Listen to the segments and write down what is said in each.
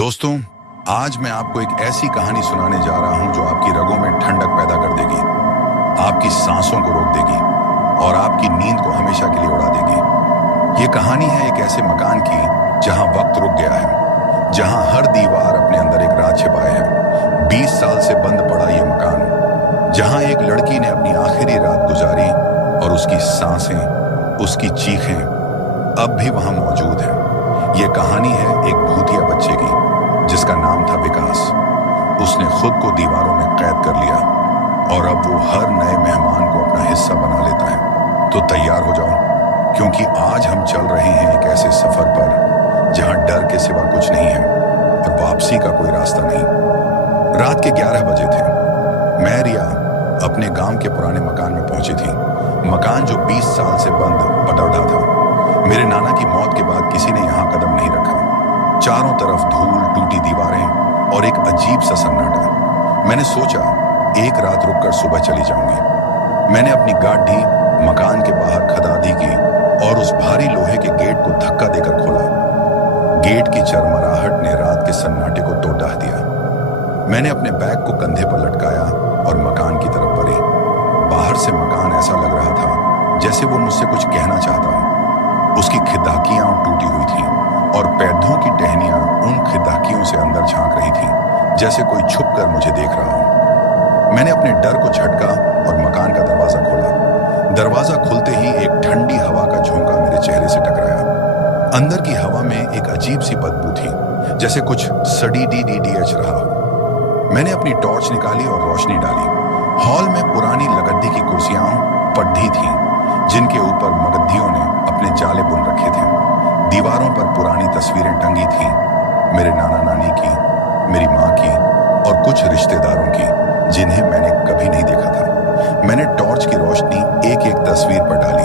दोस्तों, आज मैं आपको एक ऐसी कहानी सुनाने जा रहा हूं जो आपकी रगों में ठंडक पैदा कर देगी, आपकी सांसों को रोक देगी और आपकी नींद को हमेशा के लिए उड़ा देगी। ये कहानी है एक ऐसे मकान की जहां वक्त रुक गया है, जहां हर दीवार अपने अंदर एक राज छिपाए है। 20 साल से बंद पड़ा ये मकान, जहां एक लड़की ने अपनी आखिरी रात गुजारी और उसकी सांसें, उसकी चीखें अब भी वहां मौजूद है। ये कहानी है एक भूतिया बच्चे की जिसका नाम था विकास। उसने खुद को दीवारों में कैद कर लिया और अब वो हर नए मेहमान को अपना हिस्सा बना लेता है। तो तैयार हो जाओ, क्योंकि आज हम चल रहे हैं एक ऐसे सफर पर जहां डर के सिवा कुछ नहीं है और वापसी का कोई रास्ता नहीं। रात के 11 बजे थे। मैं रिया अपने गांव के पुराने मकान में पहुंची थी। मकान जो 20 साल से बंद पड़ा था। मेरे नाना की मौत के बाद किसी ने यहां कदम नहीं रखा। चारों तरफ धूल, टूटी दीवारें और एक अजीब सा सन्नाटा। मैंने सोचा एक रात रुककर सुबह चली जाऊंगी। मैंने अपनी गाड़ी मकान के बाहर खड़ा दी की और उस भारी लोहे के गेट को धक्का देकर खोला। गेट की चरमराहट ने रात के सन्नाटे को तोड़ डाह दिया। मैंने अपने बैग को कंधे पर लटकाया और मकान की तरफ बढ़ी। बाहर से मकान ऐसा लग रहा था जैसे वो मुझसे कुछ कहना चाहता हो। उसकी खिड़कियां टूटी हुई थी और पेड़ों की टहनियां उन खिड़कियों से अंदर झांक रही थी, जैसे कोई छुप कर मुझे देख रहा हो। मैंने अपने डर को झटका और मकान का दरवाजा खोला। दरवाजा खुलते ही एक ठंडी हवा का झोंका मेरे चेहरे से टकराया। अंदर की हवा में एक अजीब सी बदबू थी, जैसे कुछ सड़ी DDDH रहा हो। मैंने अपनी टॉर्च निकाली और रोशनी डाली। हॉल में पुरानी लकड़ी की कुर्सियां पड़ी थीं, जिनके ऊपर मगधियों ने अपने जाले बुन रखे थे। दीवारों पर पुरानी तस्वीरें टंगी थीं, मेरे नाना नानी की, मेरी माँ की और कुछ रिश्तेदारों की, जिन्हें मैंने कभी नहीं देखा था। मैंने टॉर्च की रोशनी एक एक तस्वीर पर डाली।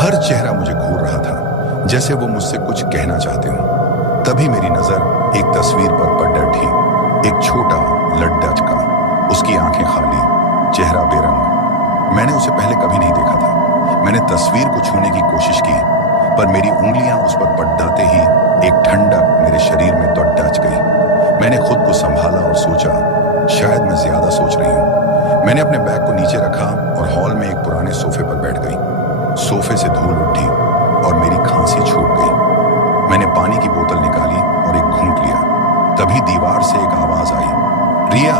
हर चेहरा मुझे घूर रहा था, जैसे वो मुझसे कुछ कहना चाहते हो। तभी मेरी नजर एक तस्वीर पर पड़ डटी। एक छोटा लड़का का, उसकी आंखें खाली, चेहरा बेरंग। मैंने उसे पहले कभी नहीं देखा था। मैंने तस्वीर को छूने की कोशिश की, पर मेरी उंगलियां उस पर पड़ते ही एक ठंडक मेरे शरीर में दौड़ डच गई। मैंने खुद को संभाला और सोचा, शायद मैं ज्यादा सोच रही हूँ। मैंने अपने बैग को नीचे रखा और हॉल में एक पुराने सोफे पर बैठ गई। सोफे से धूल उठी और मेरी खांसी छूट गई। मैंने पानी की बोतल निकाली और एक घूंट लिया। तभी दीवार से एक आवाज आई, रिया।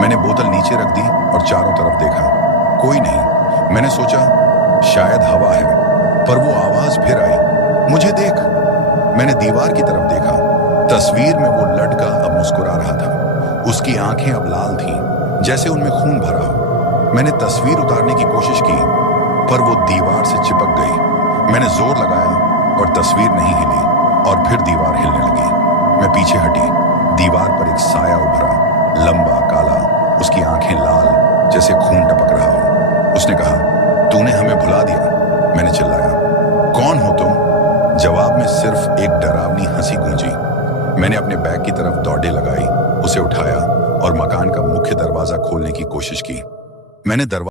मैंने बोतल नीचे रख दी और चारों तरफ देखा, कोई नहीं। मैंने सोचा शायद हवा है, पर वो आवाज फिर आई, मुझे देख। मैंने दीवार की तरफ देखा। तस्वीर में वो लड़का अब मुस्कुरा रहा था। उसकी आंखें अब लाल थीं, जैसे उनमें खून भरा हो। मैंने तस्वीर उतारने की कोशिश की, पर वो दीवार से चिपक गई। मैंने जोर लगाया और तस्वीर नहीं हिली और फिर दीवार हिलने लगी। मैं पीछे हटी। दीवार पर एक साया उभरा, लंबा, काला, उसकी आंखें लाल, जैसे खून टपक रहा हो। उसने कहा, तूने हमें भुला दिया। मैंने चिल्लाया, कौन हो तुम? जवाब में सिर्फ एक डरावनी हंसी गूंजी। मैंने अपने बैग की तरफ दौड़े लगाई, उसे उठाया और मकान का मुख्य दरवाजा खोलने की कोशिश की। मैंने दरवाजा